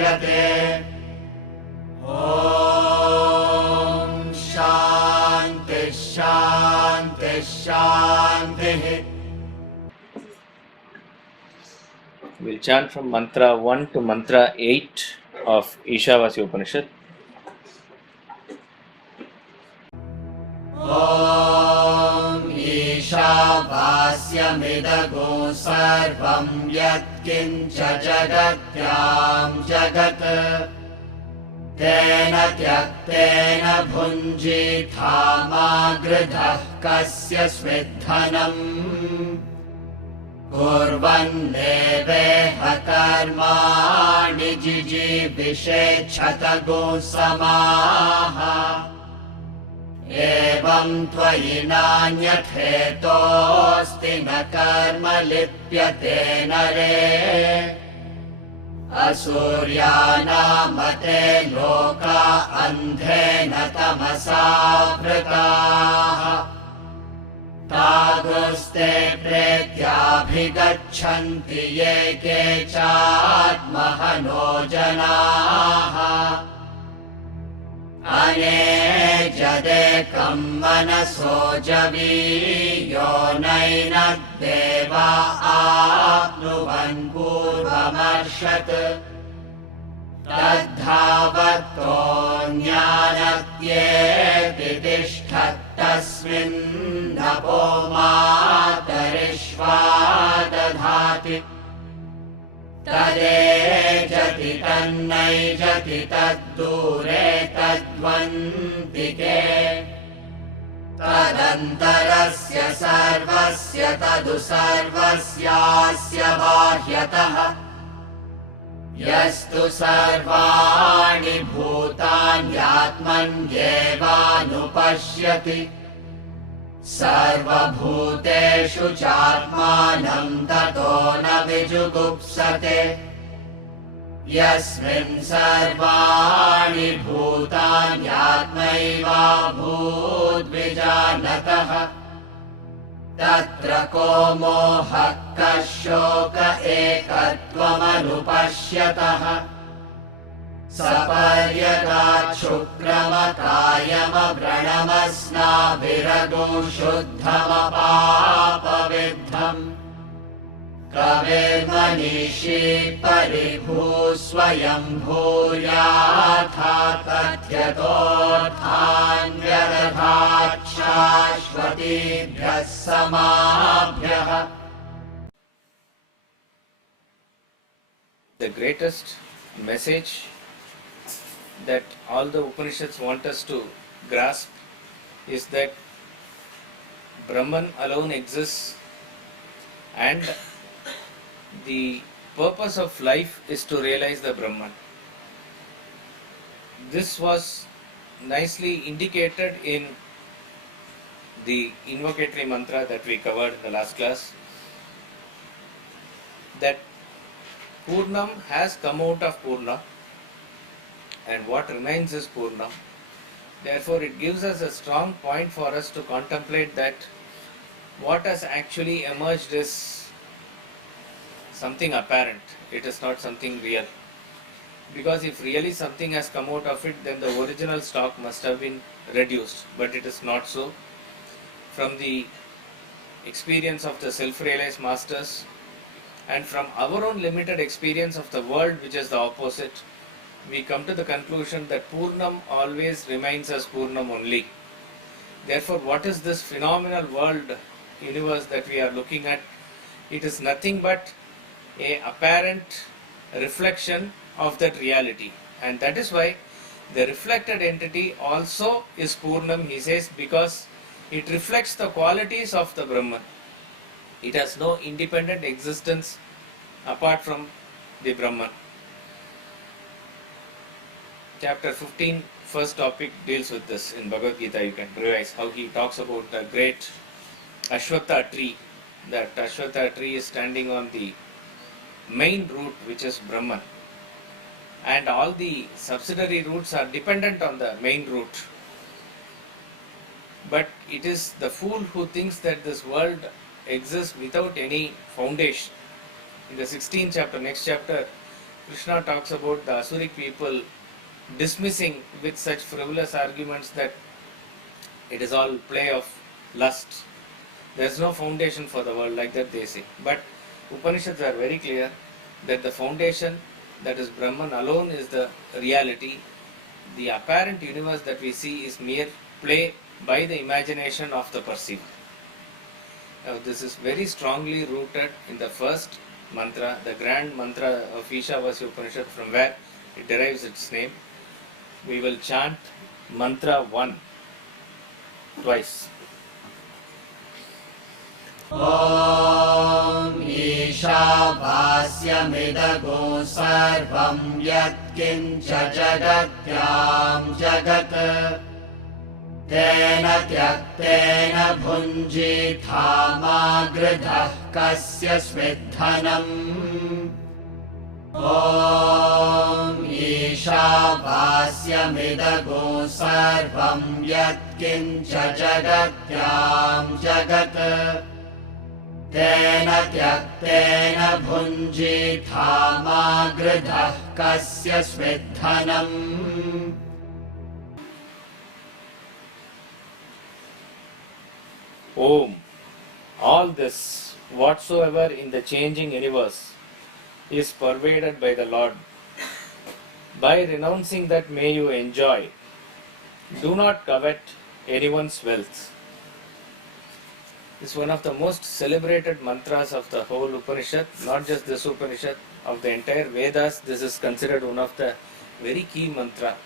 पश्यते। ॐ शान्ति शान्ति शान्तिः। We'll chant from mantra 1 to mantra 8 of Ishavasya Upanishad. ॐ ईशावास्यमिदगो सर्वं यत्किञ्च जगत्यां जगत् तेन त्यक्तेन भुञ्जीथामागृधः कस्य स्विद्धनम् कुर्वन्नेवेह कर्माणि जिजीविषेच्छतगो समाः। एवं त्वयि नान्यथेतोऽस्ति न कर्म लिप्यते नरे। असूर्यानामते लोका अन्धेन तमसा वृताः तागुस्ते प्रेत्याभिगच्छन्ति ये केचात्महनो जनाः। अनेजदेकं मनसो जवीयो नैनद्देवा आप्नुवन् पूर्वमर्षत् तद्धावतो ज्ञानत्येति तिष्ठत्तस्मिन्नपो मातरिष्वा दधाति। तदेजति तन्नैजति तद्दूरे तद्वन्तिके तदन्तरस्य सर्वस्य तदु सर्वस्यास्य बाह्यतः यस्तु सर्वाणि भूतान्यात्मन्येवानुपश्यति सर्वभूतेषु चात्मानं ततो न विजुगुप्सते। यस्मिन् सर्वाणि भूतान्यात्मैवाभूद्विजानतः तत्र को मोहः कः शोक एकत्वमनुपश्यतः। सपर्यगाच्छुक्रमकायमव्रणमस्नाभिरगो शुद्धमपापविद्धम् कविर्मनीषी परिभूः स्वयं भूयाथा कथ्यतोऽर्थान्यदधात् शाश्वतीभ्यः समाभ्यः। The greatest message that all the Upanishads want us to grasp is that Brahman alone exists and the purpose of life is to realize the Brahman. This was nicely indicated in the invocatory mantra that we covered in the last class, that Purnam has come out of Purna and what remains is Purna. Therefore, it gives us a strong point for us to contemplate that what has actually emerged is something apparent. It is not something real. Because if really something has come out of it, then the original stock must have been reduced. But it is not so. From the experience of the self-realized masters and from our own limited experience of the world, which is the opposite, we come to the conclusion that Purnam always remains as Purnam only. Therefore, what is this phenomenal world, universe that we are looking at? It is nothing but a apparent reflection of that reality, and that is why the reflected entity also is Purnam, he says, because it reflects the qualities of the Brahman. It has no independent existence apart from the Brahman. Chapter 15, first topic, deals with this. In Bhagavad Gita you can revise how he talks about the great Ashwatha tree. That Ashwatha tree is standing on the main root, which is Brahman, and all the subsidiary roots are dependent on the main root. But it is the fool who thinks that this world exists without any foundation. In the 16th chapter, next chapter, Krishna talks about the Asuric people dismissing with such frivolous arguments that it is all play of lust. There is no foundation for the world, like that they say. But Upanishads are very clear that the foundation, that is Brahman alone, is the reality. The apparent universe that we see is mere play by the imagination of the perceiver. Now, this is very strongly rooted in the first mantra, the grand mantra of Ishavasya Upanishad, from where it derives its name. We will chant mantra 1 twice. ॐ ईशावास्यमिदगो सर्वं यत्किञ्च जगत्यां जगत् तेन त्यक्तेन भुञ्जीथामागृधः कस्य स्विद्धनम् ॐ ईशावास्यमिदगो सर्वं यत्किञ्च जगत्यां जगत् तेन त्यक्तेन भुञ्जीथामागृधः कस्य स्विद्धनम् Om. All this, whatsoever in the changing universe, is pervaded by the Lord. By renouncing that, may you enjoy. Do not covet anyone's wealth. This is one of the most celebrated mantras of the whole Upanishad, not just this Upanishad, of the entire Vedas. This is considered one of the very key mantra.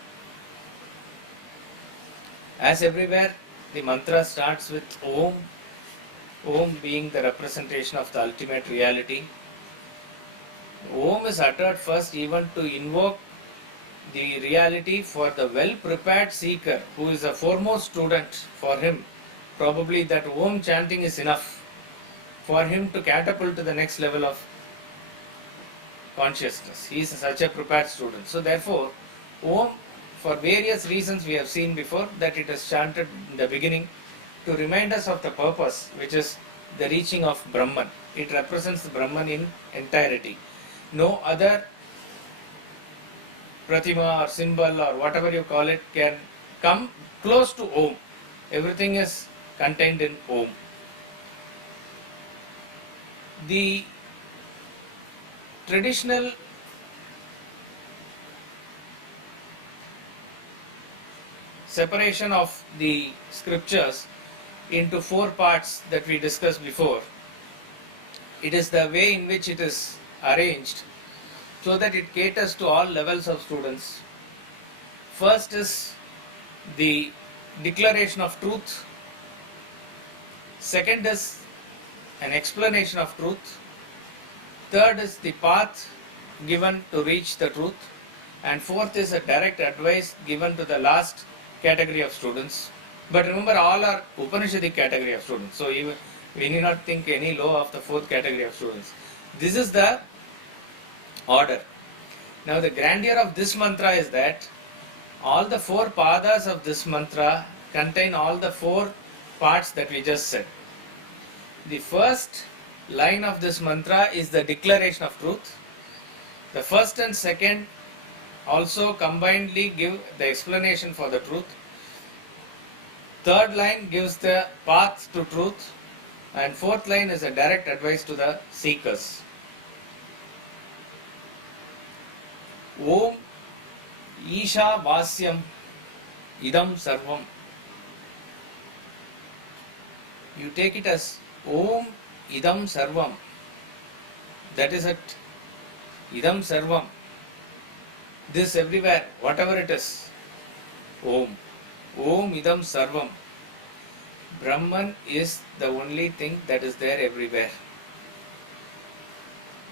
As everywhere, the mantra starts with Om, Om being the representation of the ultimate reality. Om is uttered first even to invoke the reality for the well-prepared seeker who is a foremost student. For him, probably that Om chanting is enough for him to catapult to the next level of consciousness. He is such a prepared student. So therefore, Om, for various reasons we have seen before, that it is chanted in the beginning to remind us of the purpose, which is the reaching of Brahman. It represents the Brahman in entirety. No other pratima or symbol or whatever you call it can come close to Om. Everything is contained in Om. The traditional separation of the scriptures into 4 parts that we discussed before, it is the way in which it is arranged so that it caters to all levels of students. First is the declaration of truth. Second is an explanation of truth. Third is the path given to reach the truth. And fourth is a direct advice given to the last category of students. But remember, all are Upanishadic category of students. So we need not think any low of the 4th category of students. This is the order. Now the grandeur of this mantra is that all the 4 padas of this mantra contain all the 4 parts that we just said. The first line of this mantra is the declaration of truth. The first and second also combinedly give the explanation for the truth. Third line gives the path to truth, and fourth line is a direct advice to the seekers. Om Isha Vasyam Idam Sarvam. You take it as Om Idam Sarvam. That is it. Idam Sarvam. This everywhere, whatever it is. Om. Om Idam Sarvam. Brahman is the only thing that is there everywhere.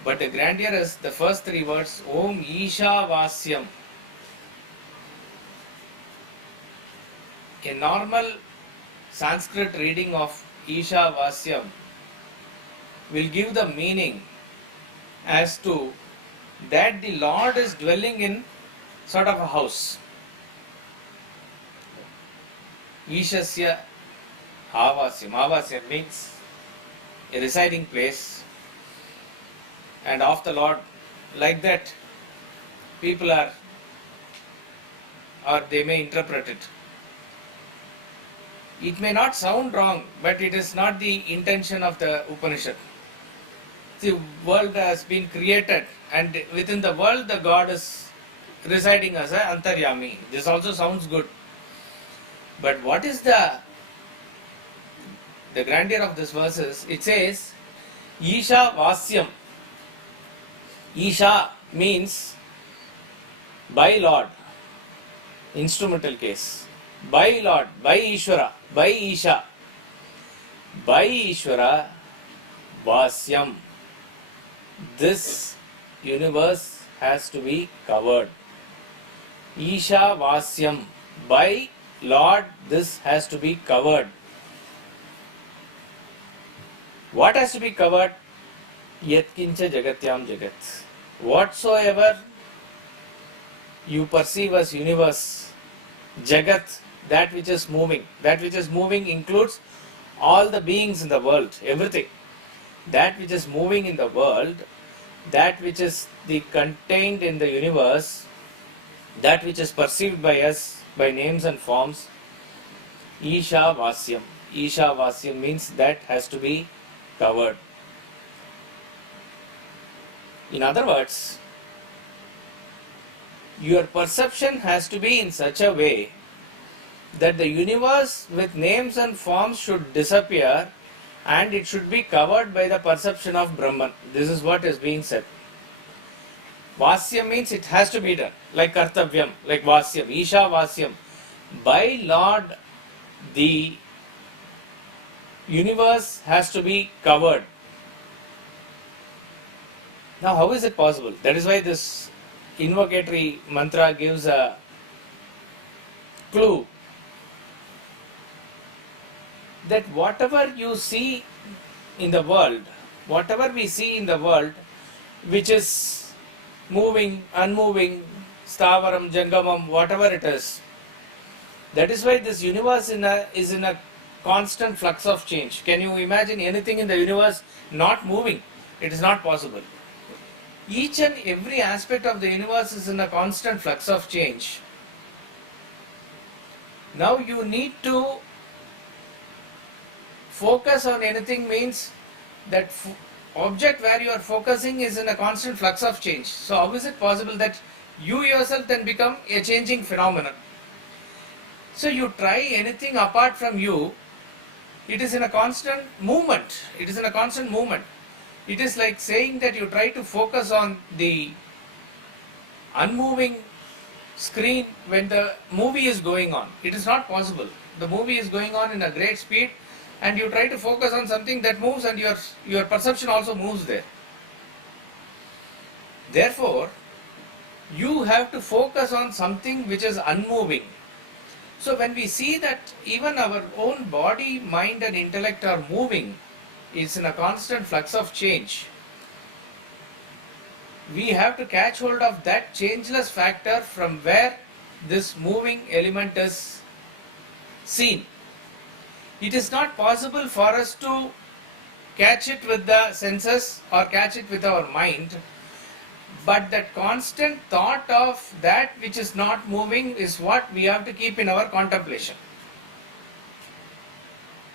But the grandeur is the first 3 words, Om Isha Vasyam. A normal Sanskrit reading of Isha Vasyam will give the meaning as to that the Lord is dwelling in sort of a house. Ishasya Avasyam. Avasyam means a residing place, and of the Lord. Like that, people are, or they may interpret it. It may not sound wrong, but it is not the intention of the Upanishad. The world has been created, and within the world the God is residing as a Antaryami. This also sounds good. But what is the grandeur of this verse is, it says, Isha Vasyam. Isha means by Lord, instrumental case. By Lord, by Ishvara, by Isha. By Ishvara, Vasyam. This universe has to be covered. Isha Vasyam. By Lord, this has to be covered. What has to be covered? Yatkincha Jagatyam Jagat. Whatsoever you perceive as universe, Jagat, that which is moving. That which is moving includes all the beings in the world, everything. That which is moving in the world, that which is contained in the universe, that which is perceived by us by names and forms, Isha Vasyam. Isha Vasyam means that has to be covered. In other words, your perception has to be in such a way that the universe with names and forms should disappear and it should be covered by the perception of Brahman. This is what is being said. Vasyam means it has to be done, like Kartavyam, like Vasyam, Isha Vasyam. By Lord, the universe has to be covered. Now, how is it possible? That is why this invocatory mantra gives a clue that whatever you see in the world, whatever we see in the world, which is moving, unmoving, stavaram, jangamam, whatever it is, that is why this universe is in a constant flux of change. Can you imagine anything in the universe not moving? It is not possible. Each and every aspect of the universe is in a constant flux of change. Now you need to focus on anything means that object where you are focusing is in a constant flux of change. So how is it possible that you yourself then become a changing phenomenon? So you try anything apart from you, it is in a constant movement. It is in a constant movement. It is like saying that you try to focus on the unmoving screen when the movie is going on. It is not possible. The movie is going on in a great speed and you try to focus on something that moves and your perception also moves there. Therefore, you have to focus on something which is unmoving. So when we see that even our own body, mind and intellect are moving, it's in a constant flux of change, we have to catch hold of that changeless factor from where this moving element is seen. It is not possible for us to catch it with the senses or catch it with our mind, but that constant thought of that which is not moving is what we have to keep in our contemplation.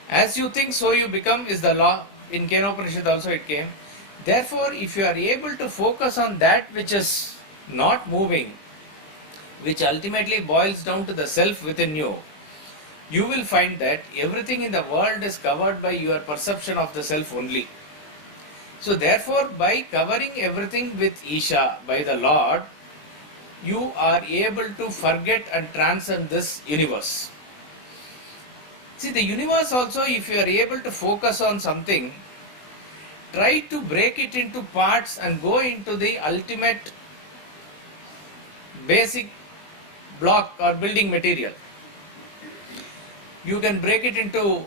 As you think, so you become is the law. In Kenopanishad also it came. Therefore, if you are able to focus on that which is not moving, which ultimately boils down to the self within you, you will find that everything in the world is covered by your perception of the self only. So therefore, by covering everything with Isha, by the Lord, you are able to forget and transcend this universe. See, the universe also, if you are able to focus on something, try to break it into parts and go into the ultimate basic block or building material. You can break it into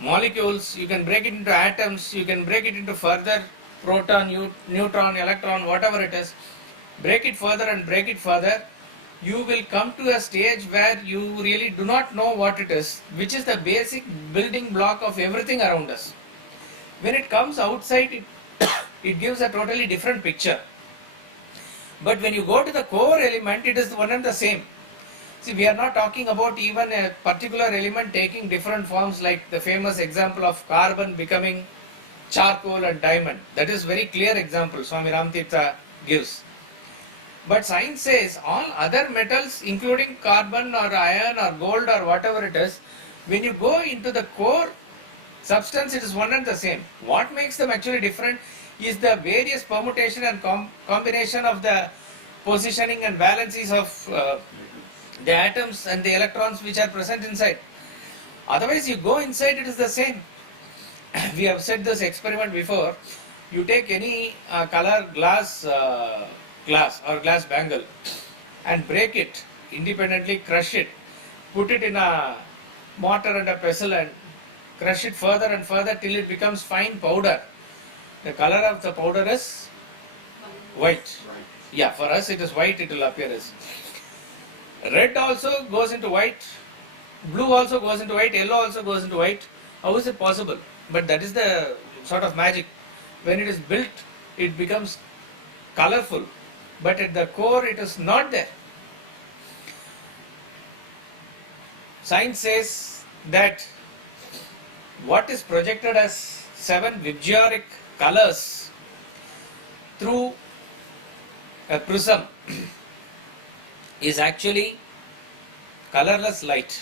molecules, you can break it into atoms, you can break it into further proton, neutron, electron, whatever it is. Break it further and break it further. You will come to a stage where you really do not know what it is, which is the basic building block of everything around us. When it comes outside, it gives a totally different picture. But when you go to the core element, it is one and the same. See, we are not talking about even a particular element taking different forms, like the famous example of carbon becoming charcoal and diamond. That is very clear example Swami Ramtirtha gives. But science says all other metals, including carbon or iron or gold or whatever it is, when you go into the core substance, it is one and the same. What makes them actually different is the various permutation and combination of the positioning and valencies of the atoms and the electrons which are present inside. Otherwise, you go inside, it is the same. We have said this experiment before. You take any color glass or glass bangle and break it independently, crush it, put it in a mortar and a pestle and crush it further and further till it becomes fine powder. The color of the powder is white. Yeah, for us it is white, it will appear as. Red also goes into white, blue also goes into white, yellow also goes into white. How is it possible? But that is the sort of magic. When it is built, it becomes colorful, but at the core it is not there. Science says that what is projected as 7 Vibgyorich colors through a prism is actually colorless light.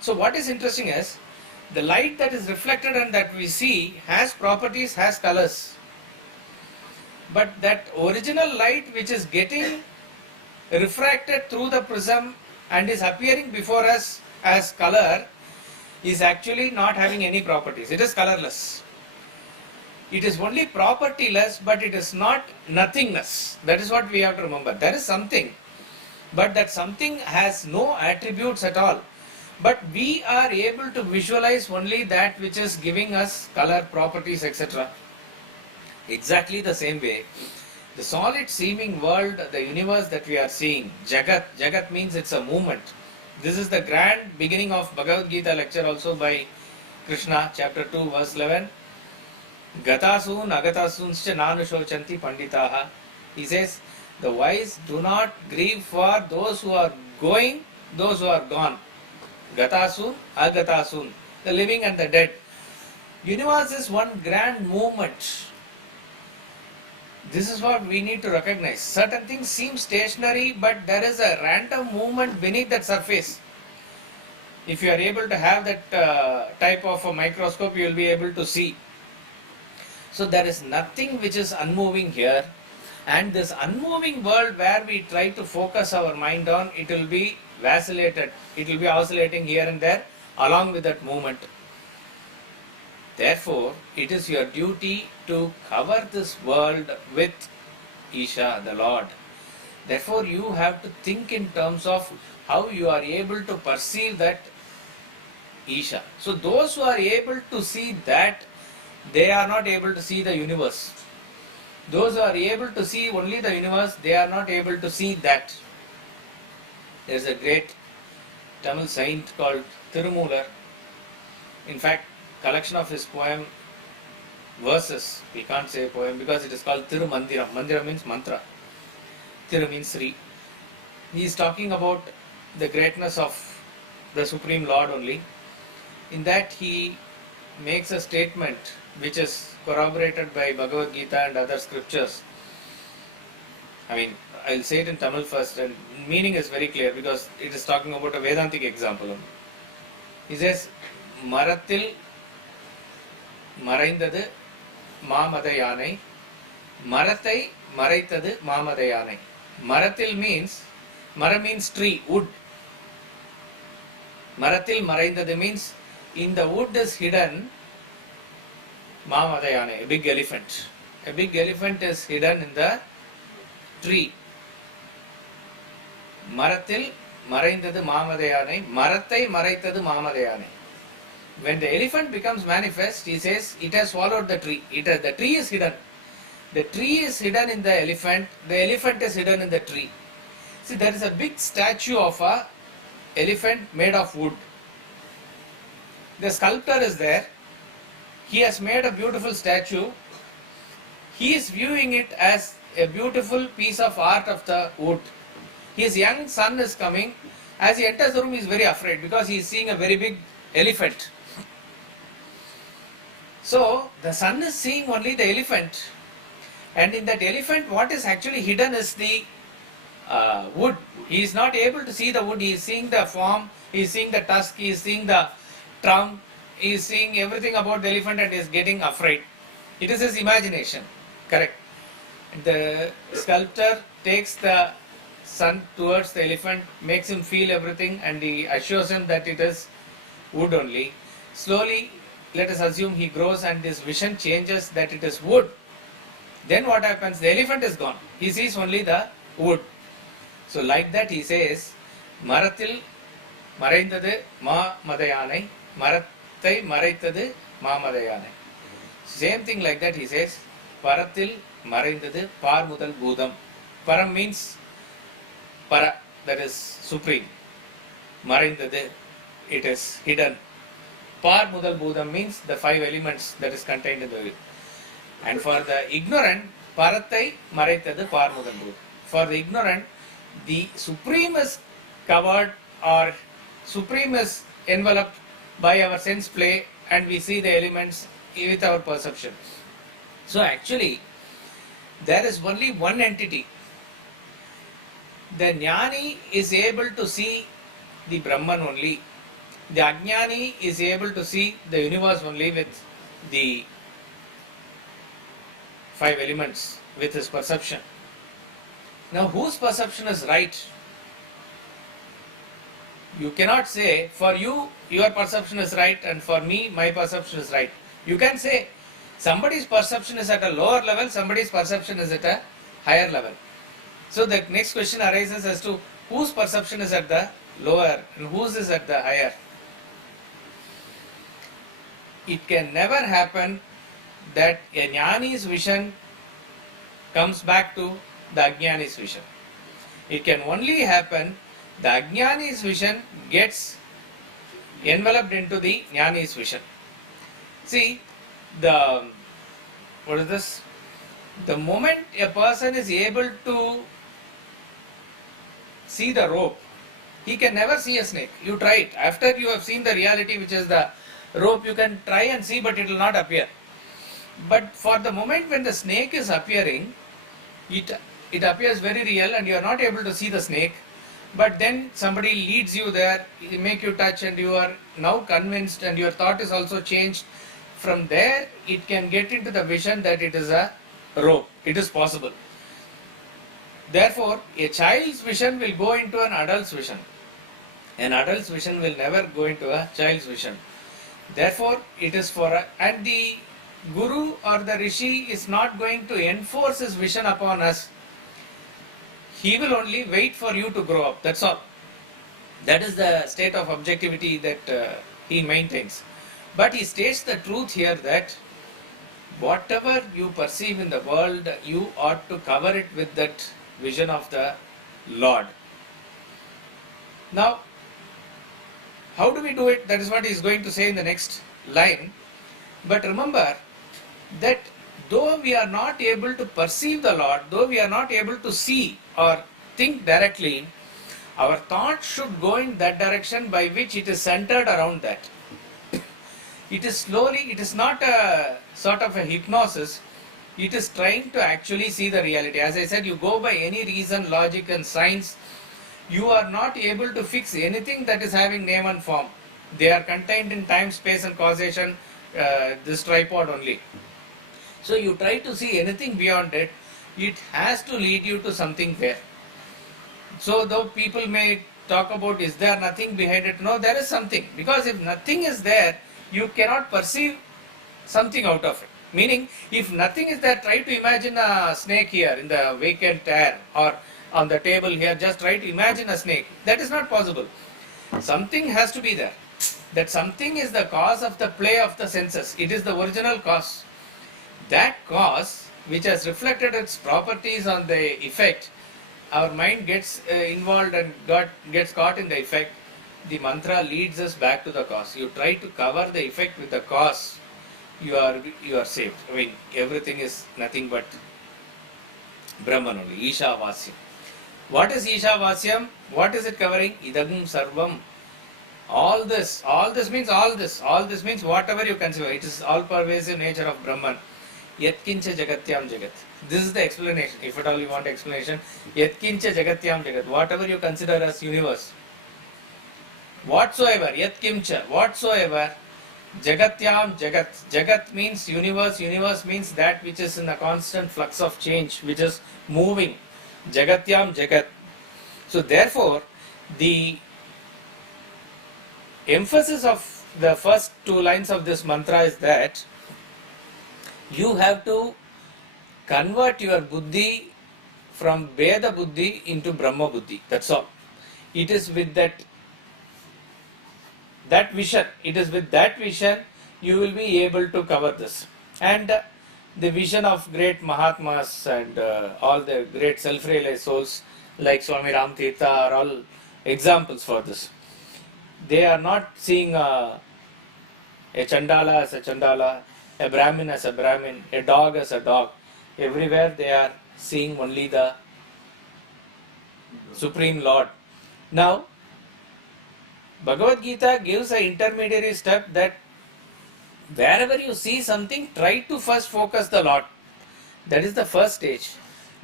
So what is interesting is the light that is reflected and that we see has properties, has colors. But that original light which is getting refracted through the prism and is appearing before us as color is actually not having any properties. It is colorless. It is only propertyless, but it is not nothingness. That is what we have to remember. There is something, but that something has no attributes at all. But we are able to visualize only that which is giving us color, properties, etc. Exactly the same way, the solid seeming world, the universe that we are seeing, Jagat means it's a movement. This is the grand beginning of Bhagavad Gita lecture also by Krishna, chapter 2, verse 11. Gatasun agatasuncha nanushochanti panditaha. He says, the wise do not grieve for those who are going, those who are gone. Gatasun, agatasun, the living and the dead. Universe is one grand movement. This is what we need to recognize. Certain things seem stationary, but there is a random movement beneath that surface. If you are able to have that type of a microscope, you will be able to see. So there is nothing which is unmoving here, and this unmoving world where we try to focus our mind on, it will be vacillated, it will be oscillating here and there along with that movement. Therefore, it is your duty to cover this world with Isha, the Lord. Therefore, you have to think in terms of how you are able to perceive that Isha. So those who are able to see that, they are not able to see the universe. Those who are able to see only the universe, they are not able to see that. There is a great Tamil saint called Tirumular. In fact, collection of his poem verses, we can't say poem because it is called Tirumandira. Mandira means mantra. Tiru means Sri. He is talking about the greatness of the Supreme Lord only. In that he makes a statement which is corroborated by Bhagavad Gita and other scriptures. I'll say it in Tamil first, and meaning is very clear because it is talking about a Vedantic example. He says, Maratil மறைந்தது மாமத யானை மரத்தை மறைத்தது மாமத யானை. Maratil means, mara means tree, wood. Maratil மறைந்தது means in the wood is hidden மாமத யானை, a big elephant. A big elephant is hidden in the tree. மரத்தில் மறைந்தது மாமத யானை மரத்தை மறைத்தது மாமத யானை. When the elephant becomes manifest, he says, it has swallowed the tree. The tree is hidden. The tree is hidden in the elephant is hidden in the tree. See, there is a big statue of a elephant made of wood. The sculptor is there. He has made a beautiful statue. He is viewing it as a beautiful piece of art of the wood. His young son is coming. As he enters the room, he is very afraid because he is seeing a very big elephant. So the son is seeing only the elephant, and in that elephant what is actually hidden is the wood. He is not able to see the wood. He is seeing the form, he is seeing the tusk, he is seeing the trunk, he is seeing everything about the elephant and is getting afraid. It is his imagination, correct. The sculptor takes the son towards the elephant, makes him feel everything, and he assures him that it is wood only. Slowly, let us assume he grows and his vision changes that it is wood. Then what happens? The elephant is gone. He sees only the wood. So like that he says, Marathil maraindadu ma madayanai, Marathai maraitadu ma madayanai. Same thing like that he says, Parathil maraindadu par mudal bhudam. Param means para, that is supreme. Maraindadu, it is hidden. Par mudal bhudam means the 5 elements that is contained in the will. And for the ignorant, Parathai maraitadu par mudal bhudam. For the ignorant, the supreme is covered or supreme is enveloped by our sense play, and we see the elements with our perception. So actually, there is only one entity. The Jnani is able to see the Brahman only. The Ajnani is able to see the universe only with the 5 elements, with his perception. Now, whose perception is right? You cannot say, for you, your perception is right, and for me, my perception is right. You can say, somebody's perception is at a lower level, somebody's perception is at a higher level. So the next question arises as to whose perception is at the lower and whose is at the higher. It can never happen that a Jnani's vision comes back to the Ajnani's vision. It can only happen the Ajnani's vision gets enveloped into the Jnani's vision. See, the moment a person is able to see the rope, he can never see a snake. You try it. After you have seen the reality, which is the rope, you can try and see, but it will not appear. But for the moment when the snake is appearing, it appears very real and you are not able to see the snake. But then somebody leads you there, make you touch, and you are now convinced and your thought is also changed. From there, it can get into the vision that it is a rope. It is possible. Therefore, a child's vision will go into an adult's vision. An adult's vision will never go into a child's vision. Therefore, it is and the Guru or the Rishi is not going to enforce his vision upon us. He will only wait for you to grow up. That's all. That is the state of objectivity that he maintains. But he states the truth here that whatever you perceive in the world, you ought to cover it with that vision of the Lord. Now, how do we do it? That is what he is going to say in the next line. But remember that though we are not able to perceive the Lord, though we are not able to see or think directly, our thought should go in that direction by which it is centered around that. It is slowly, it is not a sort of a hypnosis, it is trying to actually see the reality. As I said, you go by any reason, logic and science, you are not able to fix anything that is having name and form. They are contained in time, space and causation, this tripod only. So you try to see anything beyond it, it has to lead you to something there. So though people may talk about, is there nothing behind it? No, there is something. Because if nothing is there, you cannot perceive something out of it. Meaning, if nothing is there, try to imagine a snake here in the vacant air or on the table here, just try to imagine a snake. That is not possible. Something has to be there. That something is the cause of the play of the senses. It is the original cause. That cause, which has reflected its properties on the effect, our mind gets involved and gets caught in the effect. The mantra leads us back to the cause. You try to cover the effect with the cause, you are saved. I mean, everything is nothing but Brahman only, Ishavasyam. What is Ishavasyam? What is it covering? Idagam Sarvam. All this means all this. All this means whatever you consider. It is all pervasive nature of Brahman. Yatkincha Jagatyam Jagat. This is the explanation. If at all you want explanation, Yatkincha Jagatyam Jagat. Whatever you consider as universe. Whatsoever, Yatkimcha, whatsoever, Jagatyam Jagat. Jagat means universe. Universe means that which is in a constant flux of change, which is moving. Jagatyam Jagat. So therefore, the emphasis of the first two lines of this mantra is that you have to convert your buddhi from Veda buddhi into Brahma buddhi. That's all. It is with that vision. It is with that vision you will be able to cover this. And the vision of great Mahatmas and all the great self-realized souls like Swami Ram Tirtha are all examples for this. They are not seeing a Chandala as a Chandala, a Brahmin as a Brahmin, a dog as a dog. Everywhere they are seeing only the Supreme Lord. Now, Bhagavad Gita gives an intermediary step that wherever you see something, try to first focus the Lord. That is the first stage.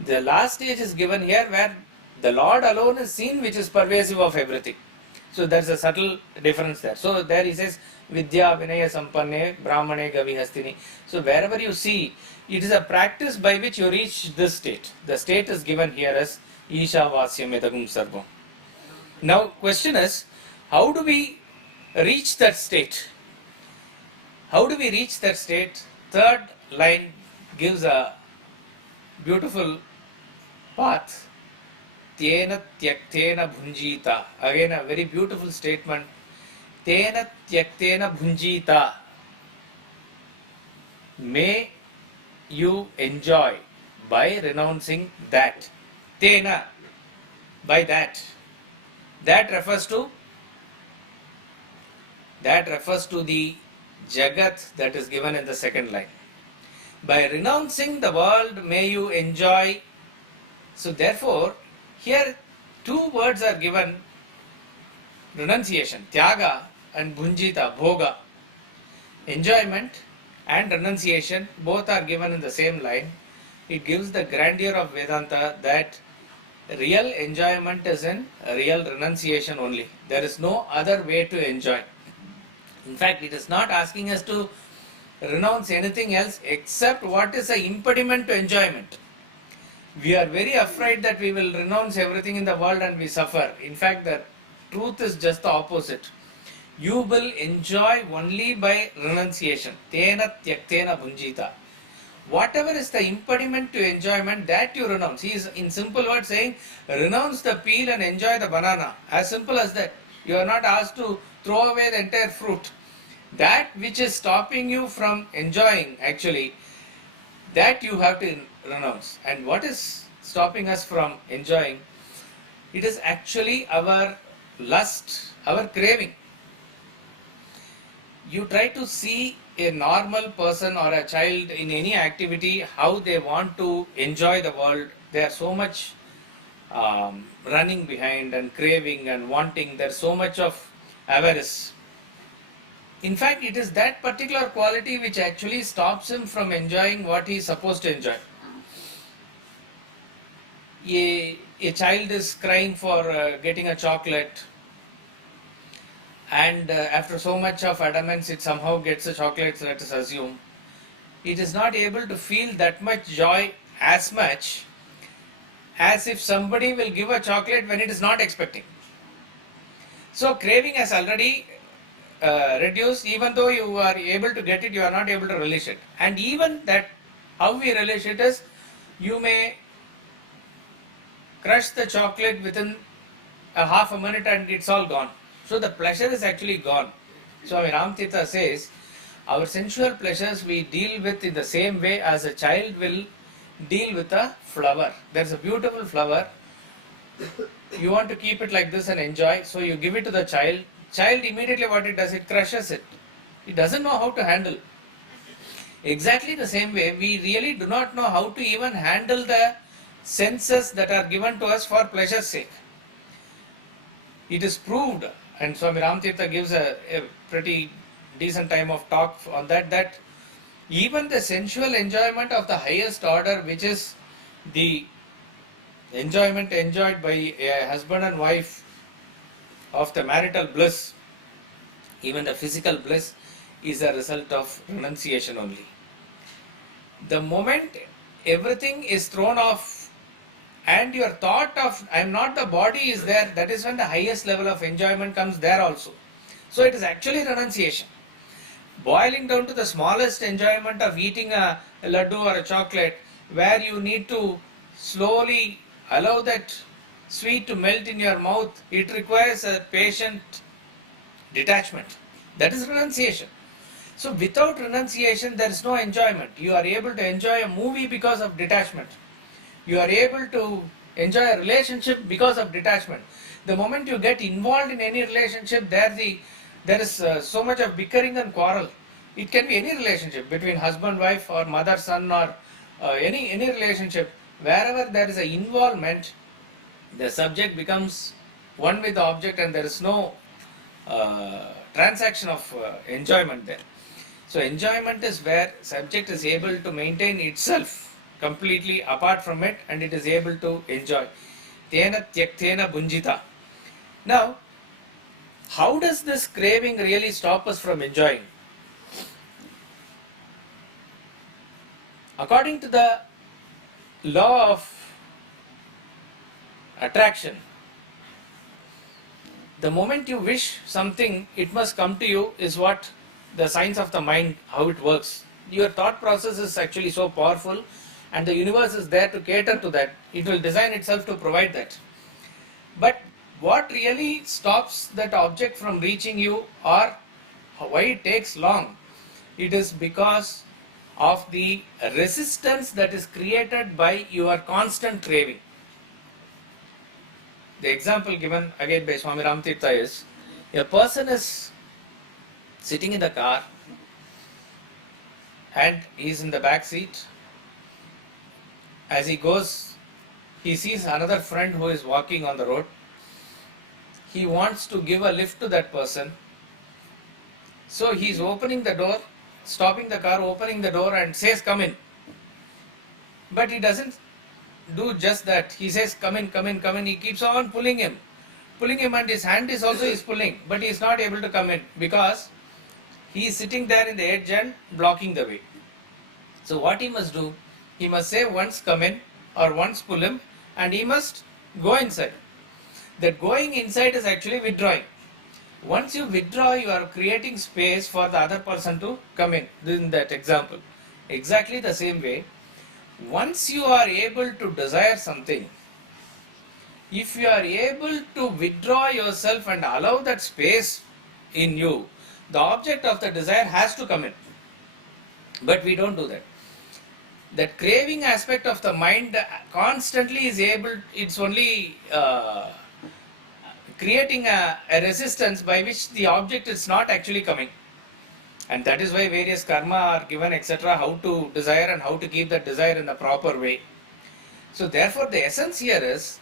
The last stage is given here where the Lord alone is seen, which is pervasive of everything. So there's a subtle difference there. So there he says, Vidya Vinaya Sampanne Brahmane Gavi Hastini. So wherever you see, it is a practice by which you reach this state. The state is given here as Isha Vasyam Edagum Sarvam. Now question is, how do we reach that state? How do we reach that state? Third line gives a beautiful path. Tena Tyaktena Bhunjita. Again a very beautiful statement. Tena Tyaktena Bhunjita. May you enjoy by renouncing that. Tena, by that. That refers to the Jagat that is given in the second line. By renouncing the world, may you enjoy. So therefore, here two words are given, renunciation, Tyaga and Bhunjita, Bhoga. Enjoyment and renunciation, both are given in the same line. It gives the grandeur of Vedanta that real enjoyment is in real renunciation only. There is no other way to enjoy. In fact, it is not asking us to renounce anything else except what is an impediment to enjoyment. We are very afraid that we will renounce everything in the world and we suffer. In fact, the truth is just the opposite. You will enjoy only by renunciation. Tena Tyaktena Bhunjita. Whatever is the impediment to enjoyment, that you renounce. He is in simple words saying, renounce the peel and enjoy the banana. As simple as that. You are not asked to throw away the entire fruit. That which is stopping you from enjoying, actually, that you have to renounce. And what is stopping us from enjoying? It is actually our lust, our craving. You try to see a normal person or a child in any activity, how they want to enjoy the world. They are so much running behind and craving and wanting. There's so much of avarice. In fact, it is that particular quality which actually stops him from enjoying what he is supposed to enjoy. A child is crying for getting a chocolate, and after so much of adamance it somehow gets a chocolate, let us assume. It is not able to feel that much joy as much as if somebody will give a chocolate when it is not expecting. So craving has already reduced. Even though you are able to get it, you are not able to relish it. And even that, how we relish it is, you may crush the chocolate within a half a minute and it's all gone. So the pleasure is actually gone. So Ram Tirtha says, our sensual pleasures we deal with in the same way as a child will deal with a flower. There's a beautiful flower. You want to keep it like this and enjoy, so you give it to the child. Child immediately what it does, it crushes it. It doesn't know how to handle. Exactly the same way, we really do not know how to even handle the senses that are given to us for pleasure's sake. It is proved, and Swami Ramtirtha gives a pretty decent time of talk on that, that even the sensual enjoyment of the highest order, which is the enjoyment enjoyed by a husband and wife of the marital bliss, even the physical bliss, is a result of renunciation only. The moment everything is thrown off and your thought of I am not the body is there, that is when the highest level of enjoyment comes there also. So it is actually renunciation. Boiling down to the smallest enjoyment of eating a laddu or a chocolate, where you need to slowly allow that sweet to melt in your mouth, it requires a patient detachment. That is renunciation. So without renunciation, there is no enjoyment. You are able to enjoy a movie because of detachment. You are able to enjoy a relationship because of detachment. The moment you get involved in any relationship, there is so much of bickering and quarrel. It can be any relationship between husband, wife, or mother, son, or any relationship. Wherever there is an involvement, the subject becomes one with the object, and there is no transaction of enjoyment there. So enjoyment is where subject is able to maintain itself completely apart from it, and it is able to enjoy. Tena tyaktena bunjita. Now, how does this craving really stop us from enjoying? According to the law of attraction, the moment you wish something, it must come to you, is what the science of the mind, how it works. Your thought process is actually so powerful, and the universe is there to cater to that. It will design itself to provide that. But what really stops that object from reaching you, or why it takes long, it is because of the resistance that is created by your constant craving. The example given again by Swami Ramtirtha is, a person is sitting in the car and he is in the back seat. As he goes, he sees another friend who is walking on the road. He wants to give a lift to that person. So he is opening the door, stopping the car, opening the door, and says, "Come in." But he doesn't do just that. He says, "Come in, come in, come in." He keeps on pulling him, and his hand is also pulling, but he is not able to come in because he is sitting there in the edge and blocking the way. So what he must do, he must say once "come in" or once pull him, and he must go inside. That going inside is actually withdrawing. Once you withdraw, you are creating space for the other person to come in that example. Exactly the same way, once you are able to desire something, if you are able to withdraw yourself and allow that space in you, the object of the desire has to come in. But we don't do that. That craving aspect of the mind constantly is able, it's only creating a resistance by which the object is not actually coming. And that is why various karma are given, etc., how to desire and how to keep that desire in the proper way. So therefore the essence here is,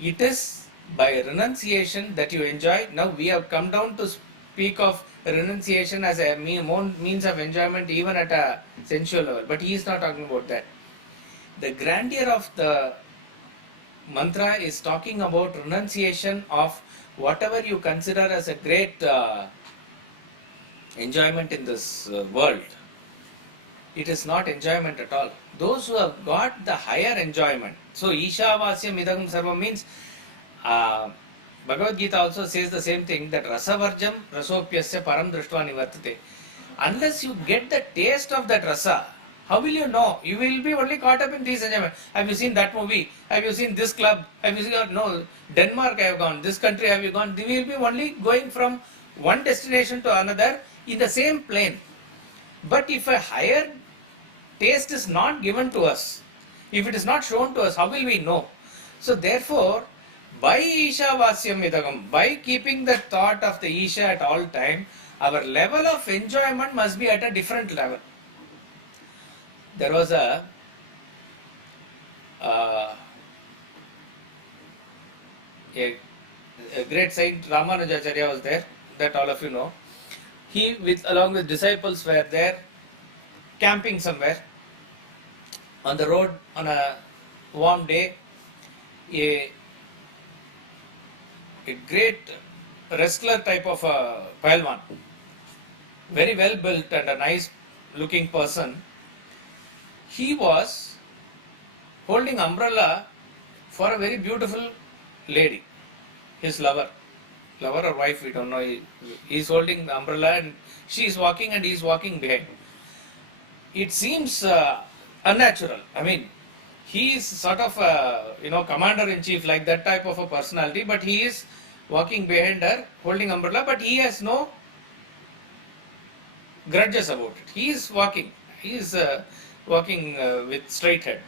it is by renunciation that you enjoy. Now we have come down to speak of renunciation as a means of enjoyment even at a sensual level. But he is not talking about that. The grandeur of the mantra is talking about renunciation of whatever you consider as a great enjoyment in this world. It is not enjoyment at all. Those who have got the higher enjoyment. So Ishavasyam idagam sarvam means Bhagavad Gita also says the same thing, that rasavarjam rasopyasya param drishtva nivartate. Unless you get the taste of that rasa, how will you know? You will be only caught up in these enjoyment. Have you seen that movie? Have you seen this club? Have you seen, no, Denmark I have gone, this country have you gone? We will be only going from one destination to another in the same plane. But if a higher taste is not given to us, if it is not shown to us, how will we know? So therefore, by Ishavasyam idagam, by keeping the thought of the Isha at all time, our level of enjoyment must be at a different level. There was a a great saint Ramanujacharya was there, that all of you know. He, along with disciples, were there camping somewhere on the road on a warm day. A great wrestler type of a Pahalwan, very well built and a nice looking person. He was holding umbrella for a very beautiful lady, his lover or wife, we don't know. He is holding the umbrella and she is walking and he is walking behind. It seems unnatural. I mean, he is sort of a, commander-in-chief, like that type of a personality, but he is walking behind her, holding umbrella, but he has no grudges about it. He is walking with straight head.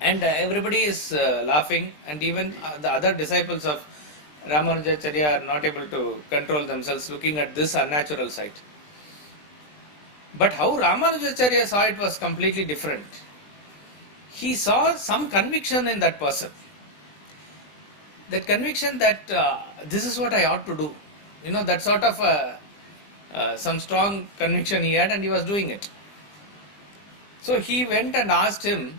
And everybody is laughing, and even the other disciples of Ramanujacharya are not able to control themselves looking at this unnatural sight. But how Ramanujacharya saw it was completely different. He saw some conviction in that person. That conviction that this is what I ought to do. That sort of some strong conviction he had, and he was doing it. So he went and asked him,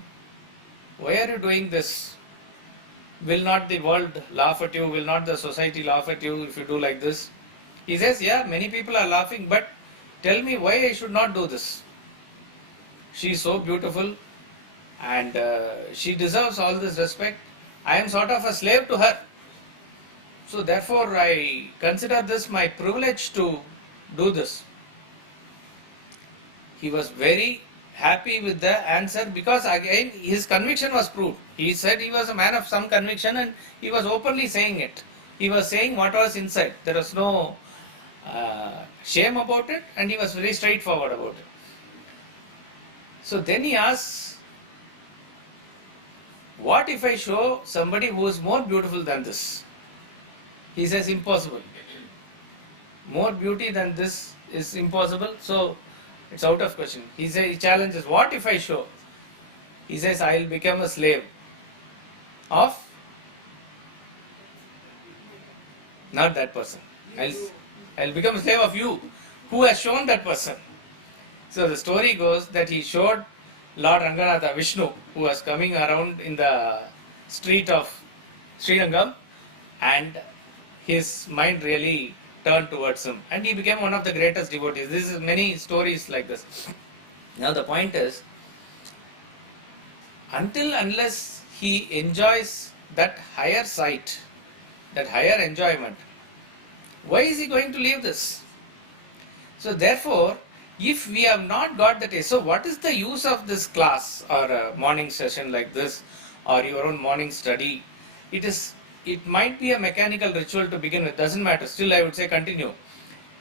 why are you doing this? Will not the world laugh at you? Will not the society laugh at you if you do like this? He says, yeah, many people are laughing, but tell me why I should not do this. She is so beautiful and she deserves all this respect. I am sort of a slave to her. So therefore I consider this my privilege to do this. He was very happy with the answer because again his conviction was proved. He said he was a man of some conviction and he was openly saying it. He was saying what was inside. There was no shame about it, and he was very straightforward about it. So then he asks, what if I show somebody who is more beautiful than this? He says, impossible. More beauty than this is impossible, so it's out of question. He challenges, what if I show? He says, I will become a slave of not that person. I'll become a slave of you. Who has shown that person? So the story goes that he showed Lord Ranganatha, Vishnu, who was coming around in the street of Srirangam, and his mind really turned towards him, and he became one of the greatest devotees. This is many stories like this. Now the point is, unless he enjoys that higher sight, that higher enjoyment, why is he going to leave this? So therefore, if we have not got the taste, so what is the use of this class or a morning session like this or your own morning study? It might be a mechanical ritual to begin with, doesn't matter, still I would say continue.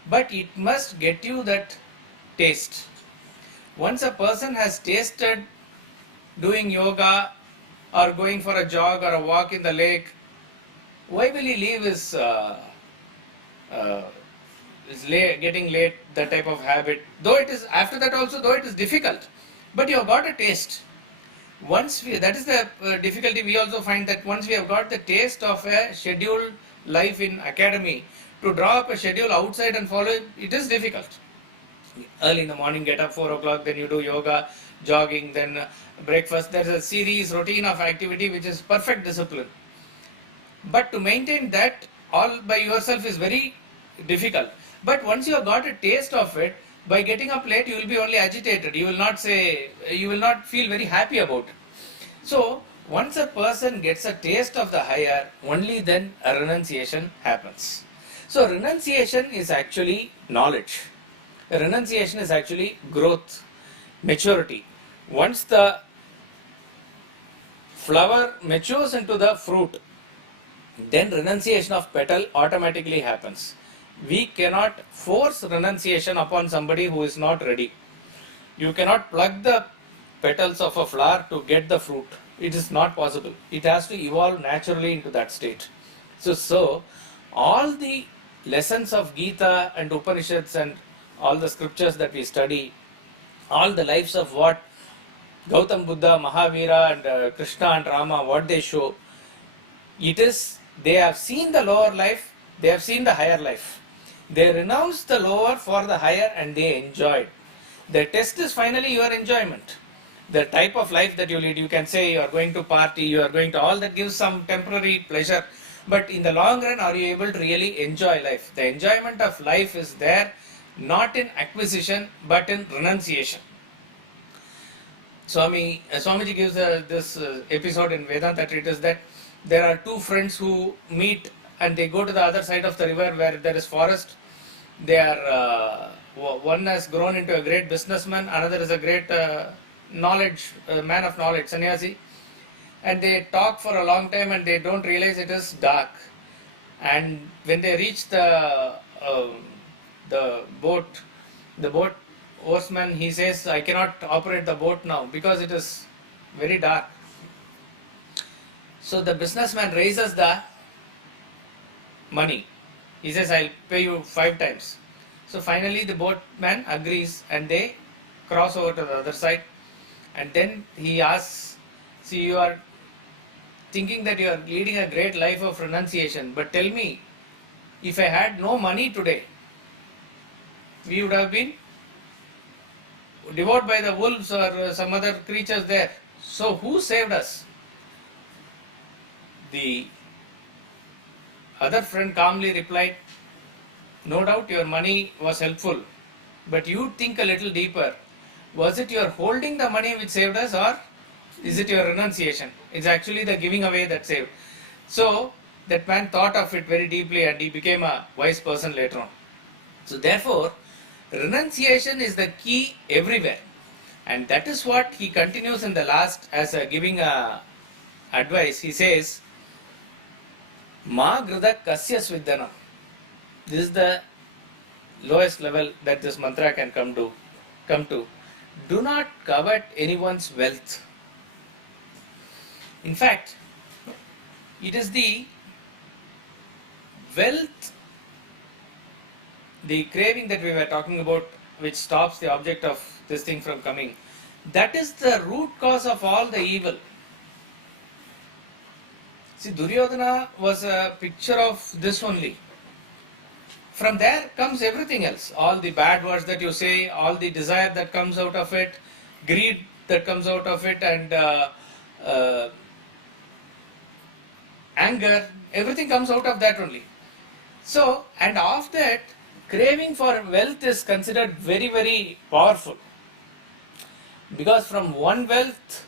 But it must get you that taste. Once a person has tasted doing yoga or going for a jog or a walk in the lake, why will he leave his getting late, that type of habit? Though it is, after that also, though it is difficult, but you have got a taste. That is the difficulty we also find, that once we have got the taste of a scheduled life in academy, to draw up a schedule outside and follow it, it is difficult. Early in the morning, get up 4 o'clock, then you do yoga, jogging, then breakfast. There is a series, routine of activity which is perfect discipline. But to maintain that all by yourself is very difficult. But once you have got a taste of it, by getting up late, you will be only agitated. You will not feel very happy about it. So, once a person gets a taste of the higher, only then a renunciation happens. So, renunciation is actually knowledge. Renunciation is actually growth, maturity. Once the flower matures into the fruit, then renunciation of petal automatically happens. We cannot force renunciation upon somebody who is not ready. You cannot pluck the petals of a flower to get the fruit. It is not possible. It has to evolve naturally into that state. So all the lessons of Gita and Upanishads and all the scriptures that we study, all the lives of what Gautam Buddha, Mahavira and Krishna and Rama, what they show, it is They have seen the lower life, they have seen the higher life. They renounced the lower for the higher and they enjoyed. The test is finally your enjoyment. The type of life that you lead, you can say you are going to party, you are going to all that gives some temporary pleasure. But in the long run, are you able to really enjoy life? The enjoyment of life is there, not in acquisition, but in renunciation. Swamiji gives this episode in Vedanta Treatise that there are two friends who meet and they go to the other side of the river where there is forest. They are one has grown into a great businessman, another is a great man of knowledge, sannyasi, and they talk for a long time and they don't realize it is dark. And when they reach the boat oarsman, he says, I cannot operate the boat now because it is very dark. So the businessman raises the money. He says, I'll pay you 5 times. So finally the boatman agrees and they cross over to the other side. And then he asks, see, you are thinking that you are leading a great life of renunciation, but tell me, if I had no money today, we would have been devoured by the wolves or some other creatures there. So who saved us? The other friend calmly replied, no doubt your money was helpful, but you think a little deeper. Was it your holding the money which saved us, or is it your renunciation? It's actually the giving away that saved. So that man thought of it very deeply and he became a wise person later on. So therefore, renunciation is the key everywhere. And that is what he continues in the last as giving advice. He says, Ma grida kasya sviddhanam. This is the lowest level that this mantra can come to. Do not covet anyone's wealth. In fact, it is the wealth, the craving that we were talking about, which stops the object of this thing from coming. That is the root cause of all the evil. See, Duryodhana was a picture of this only. From there comes everything else. All the bad words that you say, all the desire that comes out of it, greed that comes out of it, and anger, everything comes out of that only. So, and of that, craving for wealth is considered very, very powerful. Because from one wealth,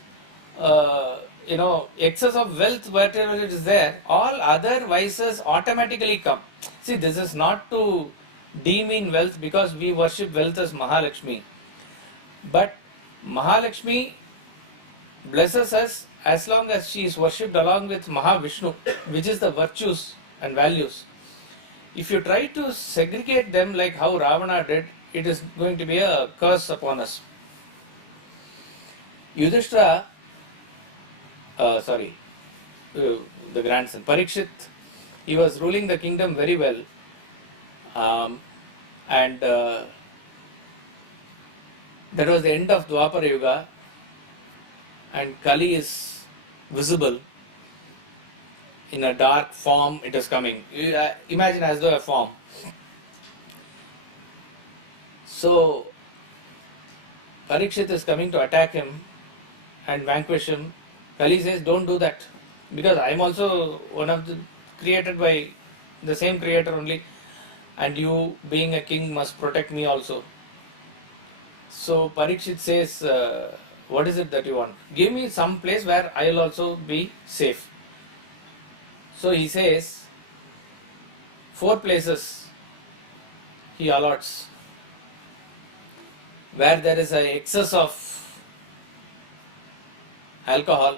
excess of wealth, whatever it is there, all other vices automatically come. See, this is not to demean wealth because we worship wealth as Mahalakshmi. But Mahalakshmi blesses us as long as she is worshipped along with Mahavishnu, which is the virtues and values. If you try to segregate them like how Ravana did, it is going to be a curse upon us. Yudhishthira, the grandson, Parikshit, he was ruling the kingdom very well, and that was the end of Dwapara Yuga, and Kali is visible in a dark form. It is coming. Imagine as though a form. So Parikshit is coming to attack him and vanquish him. Kali says, don't do that, because I am also one of the created by the same creator only, and you being a king must protect me also. So Parikshit says, what is it that you want? Give me some place where I will also be safe. So he says, 4 places he allots where there is an excess of alcohol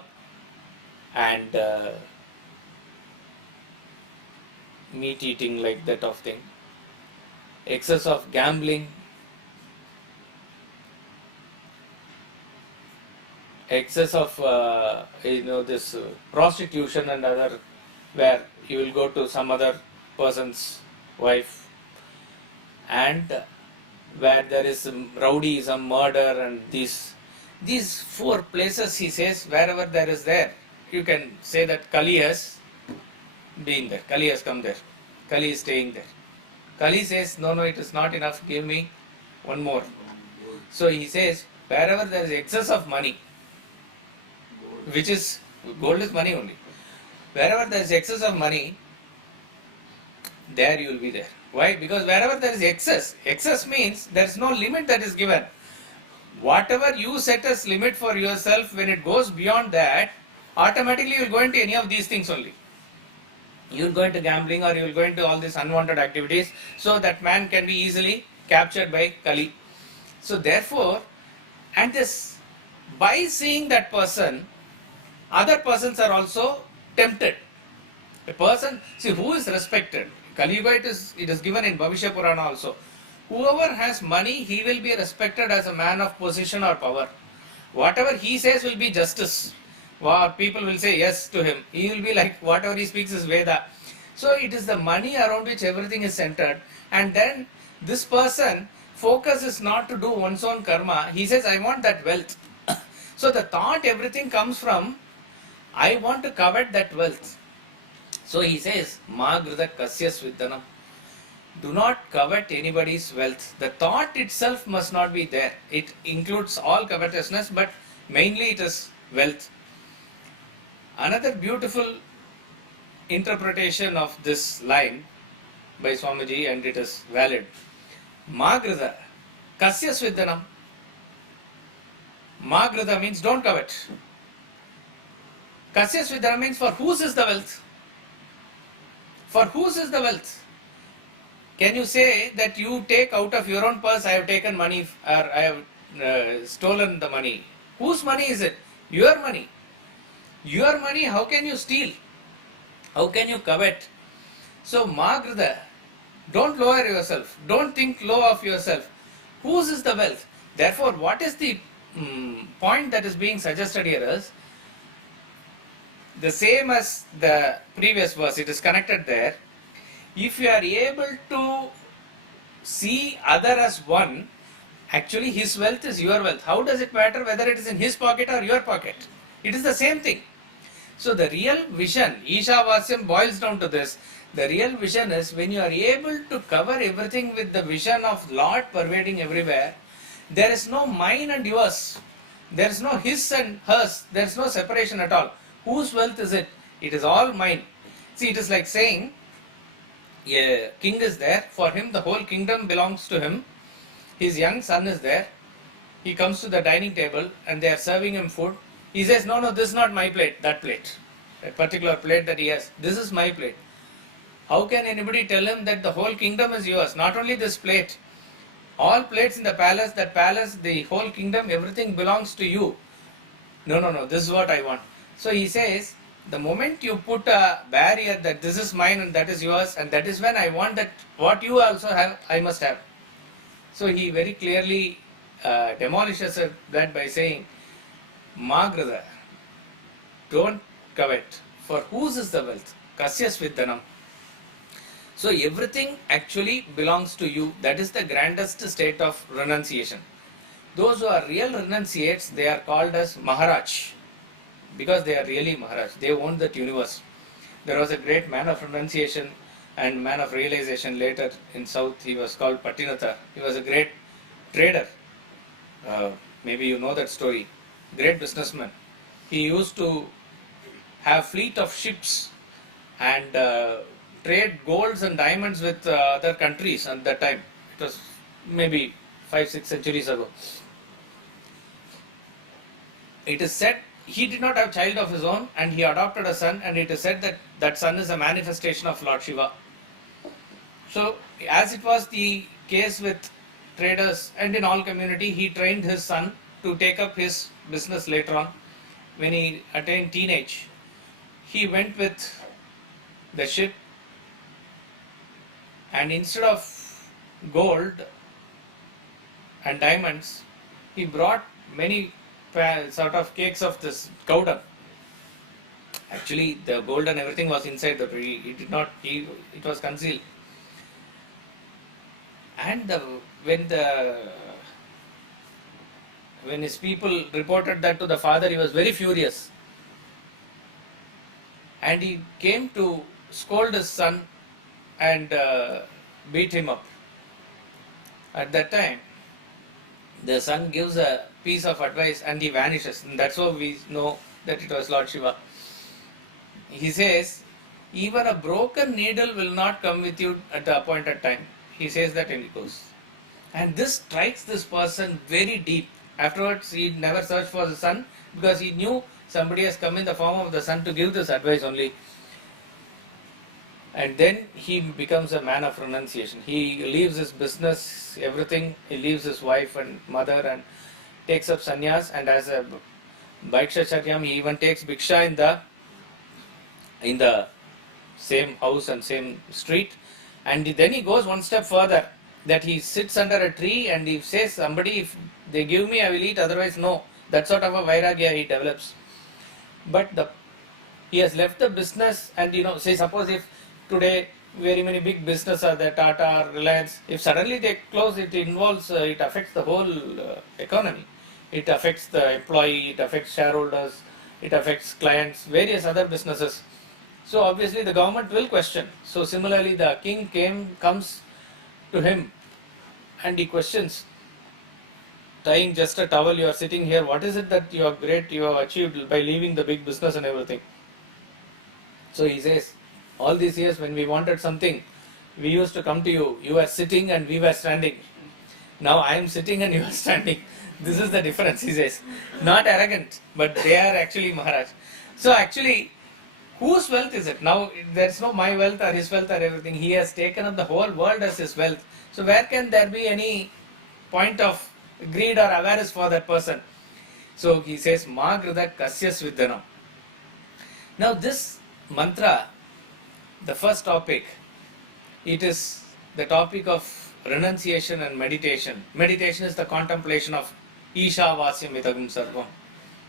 and meat eating, like that of thing, excess of gambling, excess of this prostitution and other, where you will go to some other person's wife, and where there is rowdyism, murder, and these 4 places, he says, wherever there is there, you can say that Kali has been there. Kali has come there. Kali is staying there. Kali says, no, it is not enough. Give me one more. So he says, wherever there is excess of money, which is, gold is money only. Wherever there is excess of money, there you will be there. Why? Because wherever there is excess means there is no limit that is given. Whatever you set as limit for yourself, when it goes beyond that, automatically you will go into any of these things only. You will go into gambling, or you will go into all these unwanted activities, so that man can be easily captured by Kali. So therefore, and this, by seeing that person, other persons are also tempted. A person, see, who is respected? Kali Yuga, it is given in Bhavishya Purana also. Whoever has money, he will be respected as a man of position or power. Whatever he says will be justice. People will say yes to him. He will be like, whatever he speaks is Veda. So it is the money around which everything is centered. And then this person, focus is not to do one's own karma. He says, I want that wealth. So the thought, everything comes from, I want to covet that wealth. So he says, Ma Grida Kasya Svidhanam. Do not covet anybody's wealth. The thought itself must not be there. It includes all covetousness, but mainly it is wealth. Another beautiful interpretation of this line by Swamiji, and it is valid. Ma Grida Kasya Svidhanam. Ma Grida means don't covet. Kasya Svidhanam means for whose is the wealth? For whose is the wealth? Can you say that you take out of your own purse, I have taken money, or I have stolen the money? Whose money is it? Your money. Your money, how can you steal? How can you covet? So, Ma Grida, don't lower yourself. Don't think low of yourself. Whose is the wealth? Therefore, what is the point that is being suggested here is the same as the previous verse. It is connected there. If you are able to see other as one, actually his wealth is your wealth. How does it matter whether it is in his pocket or your pocket? It is the same thing. So the real vision, Isha-vasyam, boils down to this. The real vision is when you are able to cover everything with the vision of Lord pervading everywhere, there is no mine and yours. There is no his and hers. There is no separation at all. Whose wealth is it? It is all mine. See, it is like saying, a king is there, for him the whole kingdom belongs to him. His young son is there. He comes to the dining table and they are serving him food. He says, no, this is not my plate, that plate. That particular plate that he has, this is my plate. How can anybody tell him that the whole kingdom is yours? Not only this plate, all plates in the palace, that palace, the whole kingdom, everything belongs to you. No, this is what I want. So he says, the moment you put a barrier that this is mine and that is yours, and that is when I want that what you also have, I must have. So he very clearly demolishes that by saying, Ma Grida, don't covet, for whose is the wealth? Kasya Svidhanam. So everything actually belongs to you. That is the grandest state of renunciation. Those who are real renunciates, they are called as Maharaj, because they are really Maharaj. They own that universe. There was a great man of renunciation and man of realization later in South. He was called Pattinatha. He was a great trader. Maybe you know that story. Great businessman. He used to have fleet of ships and trade golds and diamonds with other countries at that time. It was maybe 5-6 centuries ago. It is said he did not have child of his own and he adopted a son, and it is said that that son is a manifestation of Lord Shiva. So as it was the case with traders and in all community, he trained his son to take up his business later on. When he attained teenage, he went with the ship, and instead of gold and diamonds, he brought many sort of cakes of this cow dung. Actually, the gold and everything was inside the tree. It was concealed. And when his people reported that to the father, he was very furious. And he came to scold his son and beat him up. At that time, the son gives a piece of advice and he vanishes. And that's how we know that it was Lord Shiva. He says, even a broken needle will not come with you at the appointed time. He says that and he goes. And this strikes this person very deep. Afterwards, he never searched for the son because he knew somebody has come in the form of the son to give this advice only. And then he becomes a man of renunciation. He leaves his business, everything. He leaves his wife and mother and takes up sannyas. And as a Bhaikshacharyam, he even takes bhiksha in the same house and same street. And then he goes one step further, that he sits under a tree and he says, somebody, if they give me, I will eat, otherwise no. That sort of a vairagya he develops. But he has left the business and, say suppose if today very many big businesses are there, Tata, Reliance, if suddenly they close, it affects the whole economy. It affects the employee, it affects shareholders, it affects clients, various other businesses. So obviously the government will question. So similarly the king comes to him and he questions, tying just a towel, you are sitting here, what is it that you have achieved by leaving the big business and everything? So he says, all these years when we wanted something, we used to come to you, you were sitting and we were standing. Now I am sitting and you are standing. This is the difference, he says. Not arrogant, but they are actually Maharaj. So actually, whose wealth is it? Now there is no my wealth or his wealth or everything. He has taken up the whole world as his wealth. So where can there be any point of greed or avarice for that person? So he says, Ma grida kasya svidhanam. Now this mantra, the first topic, it is the topic of renunciation and meditation. Meditation is the contemplation of Isha Vasyam Idagam Sarvam,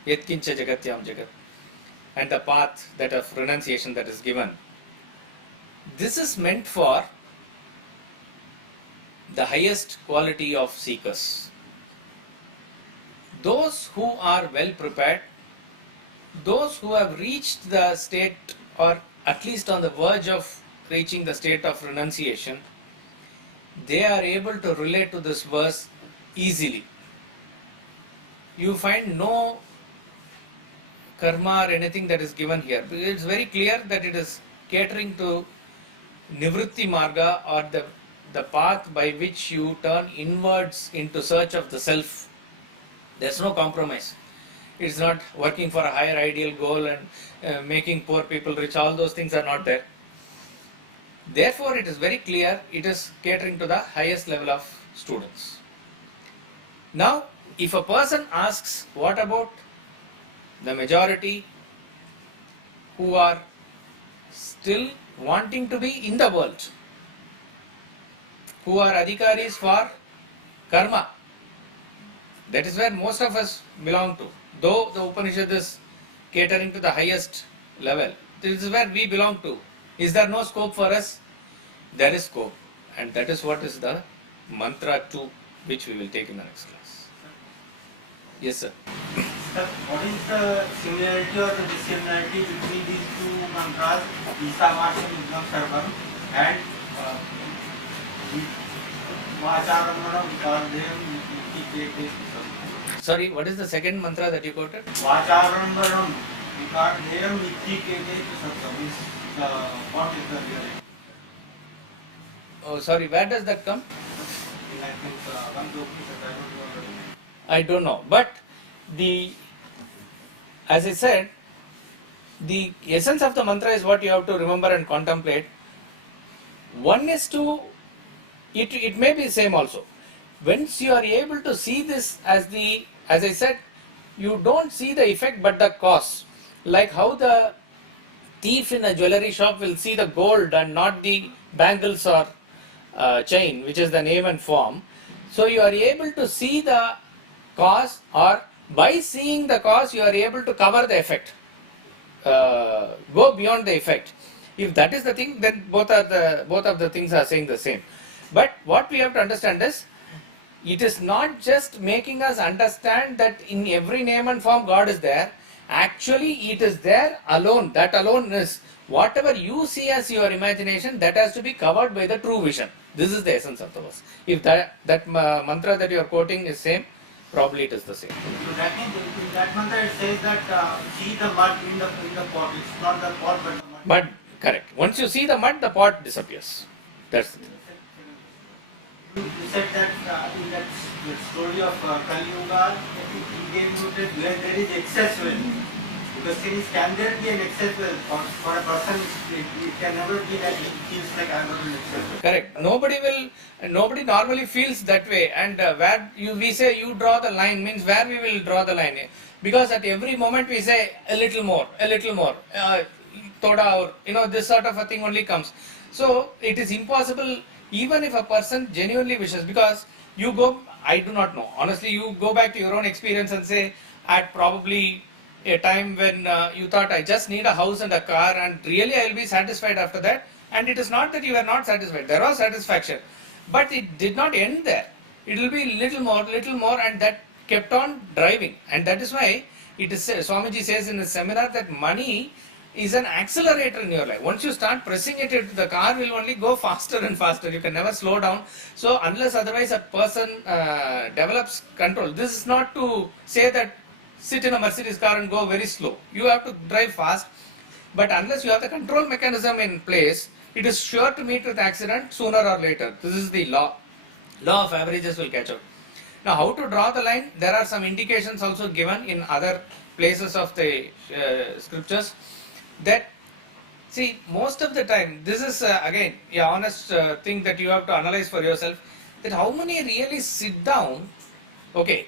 Yatkincha Jagatyam Jagat, and the path that of renunciation that is given. This is meant for the highest quality of seekers. Those who are well prepared, those who have reached the state or at least on the verge of reaching the state of renunciation, they are able to relate to this verse easily. You find no karma or anything that is given here. It's very clear that it is catering to nivritti marga, or the path by which you turn inwards into search of the self. There's no compromise. It's not working for a higher ideal goal and making poor people rich. All those things are not there. Therefore, it is very clear it is catering to the highest level of students. Now, if a person asks, what about the majority who are still wanting to be in the world, who are adhikaris for karma? That is where most of us belong to. Though the Upanishad is catering to the highest level, this is where we belong to. Is there no scope for us? There is scope, and that is what is the mantra 2, which we will take in the next class. Yes, sir. Sir, what is the similarity or the dissimilarity between these two mantras, Isavasyam Idam Sarvam and Vacharamanam Vikardeyam Vikardeyam? Sorry, what is the second mantra that you quoted? Vacharamanam Vikardeyam Vikardeyam is what is the real? Oh, sorry, where does that come? I think one Upanishad, I don't know. But as I said, the essence of the mantra is what you have to remember and contemplate. One is to, it may be same also. Once you are able to see this as I said, you don't see the effect but the cause. Like how the thief in a jewelry shop will see the gold and not the bangles or chain, which is the name and form. So you are able to see the cause, or by seeing the cause you are able to cover the effect, go beyond the effect. If that is the thing, then both of the things are saying the same. But what we have to understand is, it is not just making us understand that in every name and form God is there, Actually, it is there alone. That alone is whatever you see as your imagination, that has to be covered by the true vision. This is the essence of the verse. If that mantra that you are quoting is same, probably it is the same. So that means in that mantra it says that see the mud in the pot. It's not the pot but the mud. But correct. Once you see the mud, the pot disappears. That's it. You said that in that story of Kali Yuga, he gave you that where there is excess wealth. Because can there be an excess wealth? For a person, it can never be that he feels like I am in excess wealth. Correct. Nobody normally feels that way. And we say you draw the line means where we will draw the line. Because at every moment we say a little more, thoda or, this sort of a thing only comes. So it is impossible. Even if a person genuinely wishes, because you go, I do not know, honestly, you go back to your own experience and say, at probably a time when you thought, I just need a house and a car and really I will be satisfied after that. And it is not that you were not satisfied, there was satisfaction. But it did not end there. It will be little more, and that kept on driving. And that is why it is Swamiji says in the seminar that money is an accelerator in your life. Once you start pressing it, the car will only go faster and faster. You can never slow down. So unless otherwise a person develops control, this is not to say that sit in a Mercedes car and go very slow. You have to drive fast. But unless you have the control mechanism in place, it is sure to meet with accident sooner or later. This is the law. Law of averages will catch up. Now how to draw the line? There are some indications also given in other places of the scriptures. That, see, most of the time, this is again a honest thing that you have to analyze for yourself, that how many really sit down. Okay,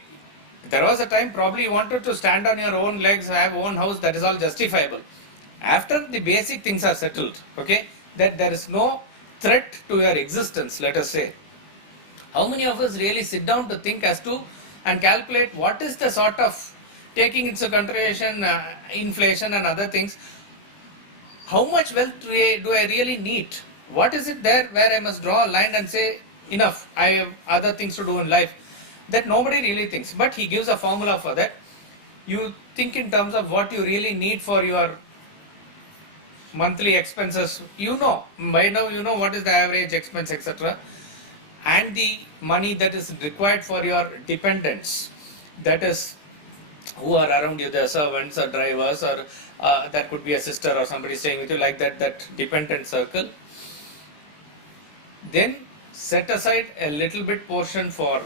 there was a time probably you wanted to stand on your own legs, have own house, that is all justifiable. After the basic things are settled, okay, that there is no threat to your existence, let us say. How many of us really sit down to think as to and calculate what is the sort of, taking into consideration inflation and other things, how much wealth do I really need? What is it there where I must draw a line and say, enough, I have other things to do in life? That nobody really thinks. But he gives a formula for that. You think in terms of what you really need for your monthly expenses. By now you know what is the average expense, etc. And the money that is required for your dependents. That is, who are around you, the servants or drivers, or that could be a sister or somebody staying with you, like that dependent circle. Then set aside a little bit portion for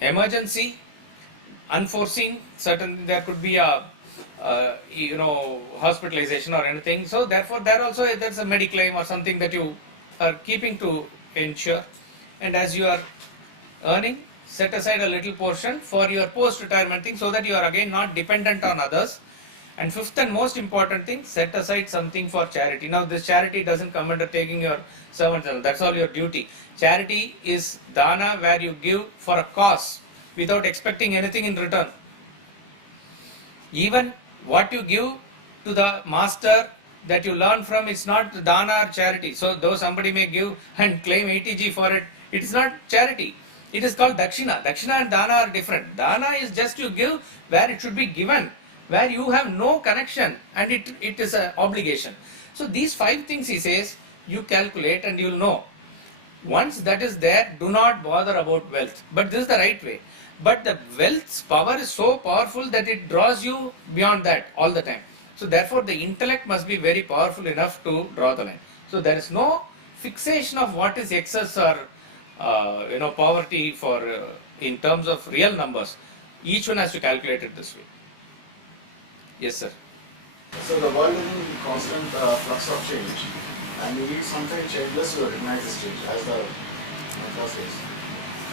emergency, unforeseen, certainly there could be a hospitalization or anything. So therefore there also there's a mediclaim or something that you are keeping to ensure. And as you are earning, set aside a little portion for your post-retirement thing, so that you are again not dependent on others. And fifth and most important thing, set aside something for charity. Now this charity doesn't come under taking your servants, that's all your duty. Charity is dana, where you give for a cause without expecting anything in return. Even what you give to the master that you learn from, it's not dana or charity. So though somebody may give and claim 80G for it, it is not charity. It is called dakshina. Dakshina and dana are different. Dana is just you give where it should be given, where you have no connection, and it is an obligation. So these 5 things he says, you calculate and you'll know. Once that is there, do not bother about wealth. But this is the right way. But the wealth's power is so powerful that it draws you beyond that all the time. So therefore the intellect must be very powerful enough to draw the line. So there is no fixation of what is excess or poverty for in terms of real numbers. Each one has to calculate it this way. Yes, sir. So the world is in constant flux of change, and you need something changeless to recognize this change, as the mantra says.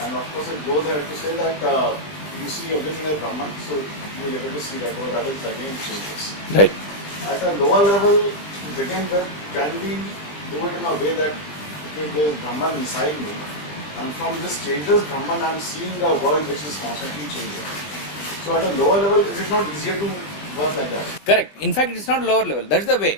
And of course it goes ahead to say that you see everything as Brahman, so you are able to see that what happens again changes. Right. At a lower level, to begin with, can we do it in a way that there is Brahman inside me, and from this changes Brahman I am seeing the world which is constantly changing. So at a lower level, is it not easier to work like that? Correct. In fact, it's not lower level. That's the way.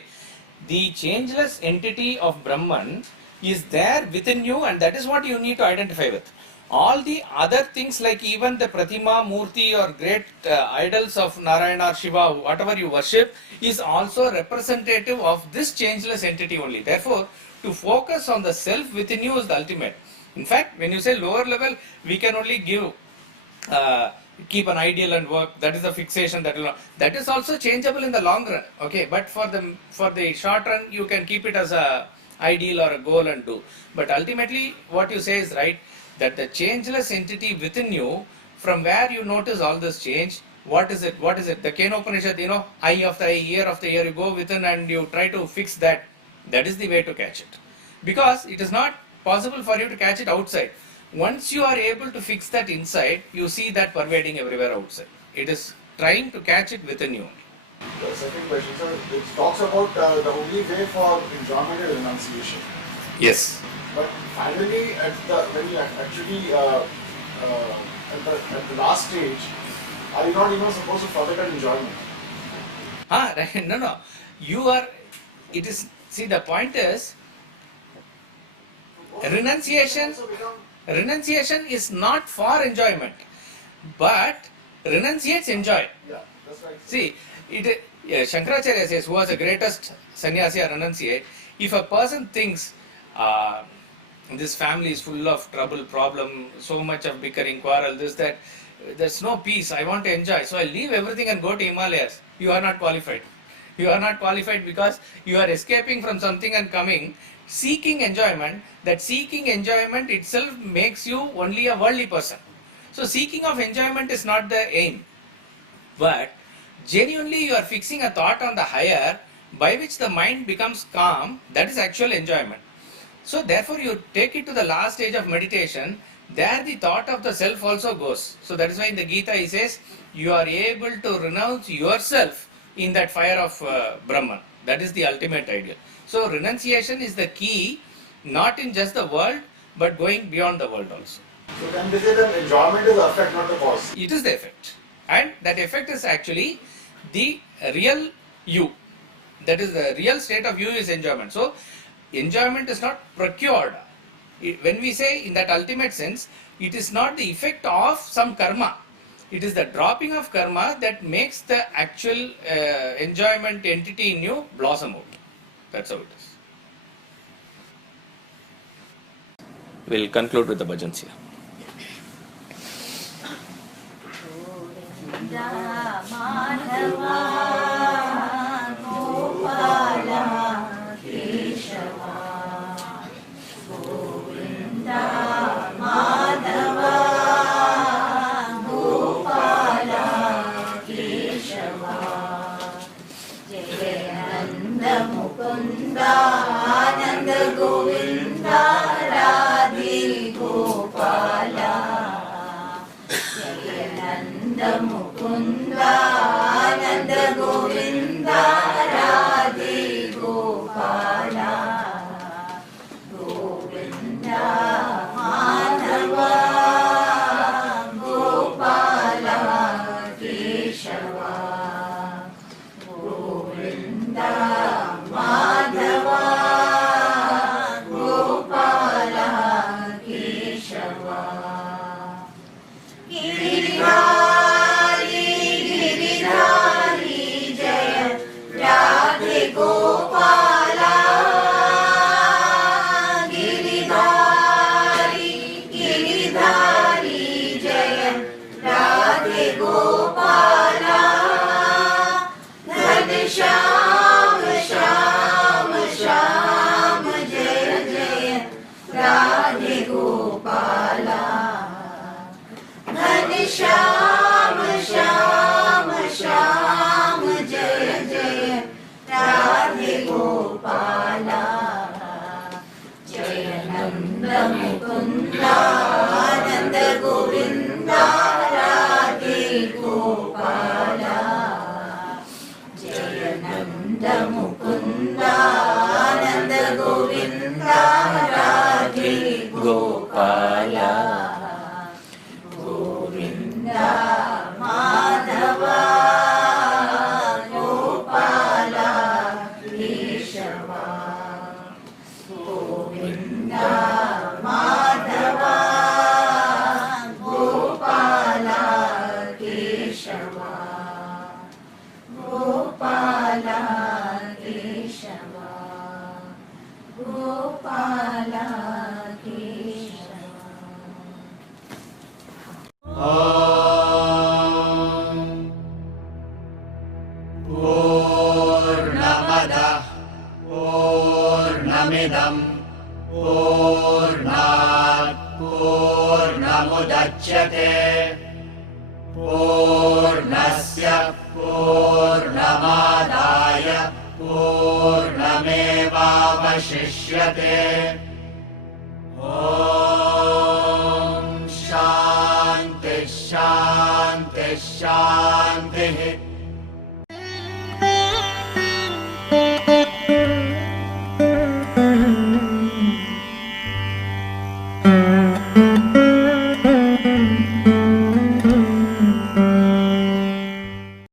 The changeless entity of Brahman is there within you, and that is what you need to identify with. All the other things like even the Pratima, Murti or great idols of Narayana or Shiva, whatever you worship, is also representative of this changeless entity only. Therefore, to focus on the self within you is the ultimate. In fact, when you say lower level, we can only give keep an ideal and work. That is the fixation that is also changeable in the long run. Okay, but for the short run, you can keep it as a ideal or a goal and do. But ultimately, what you say is right. That the changeless entity within you, from where you notice all this change, what is it? What is it? The Kenopanishad, eye of the eye, ear of the ear, you go within and you try to fix that. That is the way to catch it. Because it is not possible for you to catch it outside. Once you are able to fix that inside, you see that pervading everywhere outside. It is trying to catch it within you. The second question, sir, it talks about the only way for enjoyment is renunciation. Yes. But finally, when you actually at the last stage, are you not even supposed to forget an enjoyment? Right. No. You are. It is. See, the point is, renunciation is not for enjoyment, but renunciates enjoy. Yeah, that's right. See, Shankaracharya says, who was the greatest sannyasi or renunciate, if a person thinks this family is full of trouble, problem, so much of bickering, quarrel, this, that, there's no peace, I want to enjoy, so I leave everything and go to Himalayas. You are not qualified. You are not qualified because you are escaping from something and coming, seeking enjoyment. That seeking enjoyment itself makes you only a worldly person. So seeking of enjoyment is not the aim. But genuinely you are fixing a thought on the higher by which the mind becomes calm, that is actual enjoyment. So therefore you take it to the last stage of meditation, there the thought of the self also goes. So that is why in the Gita he says, you are able to renounce yourself in that fire of Brahman. That is the ultimate ideal. So renunciation is the key, not in just the world, but going beyond the world also. So can we say that enjoyment is the effect, not the cause? It is the effect. And that effect is actually the real you. That is the real state of you is enjoyment. So enjoyment is not procured. When we say in that ultimate sense, it is not the effect of some karma. It is the dropping of karma that makes the actual enjoyment entity in you blossom out. That's how it is. We'll conclude with the bhajans here. Ananda Govinda Radhe Gopala Jayananda Mukunda Ananda Govinda Radhe Gopala Govinda Madhava Gopala Keshava Govinda Madhava Gopala Keshava Giridhari Giridhari Jaya Radhe Gopala Giridhari Giridhari Jaya Radhe Gopala Ghanshyam Shyam Shyam Jaya Jaya Radhe Gopala Ghanshyam Shyam Shyam Jaya Jaya Radhe Gopala Jayananda Mukunda Ananda Govinda Radhe Gopala Jayananda Mukunda Ananda Govinda Radhe Gopala Govinda मुच्यते पूर्णस्य पूर्णमादाय पूर्णमेवावशिष्यते ॐ शान्तिः शान्तिः शान्तिः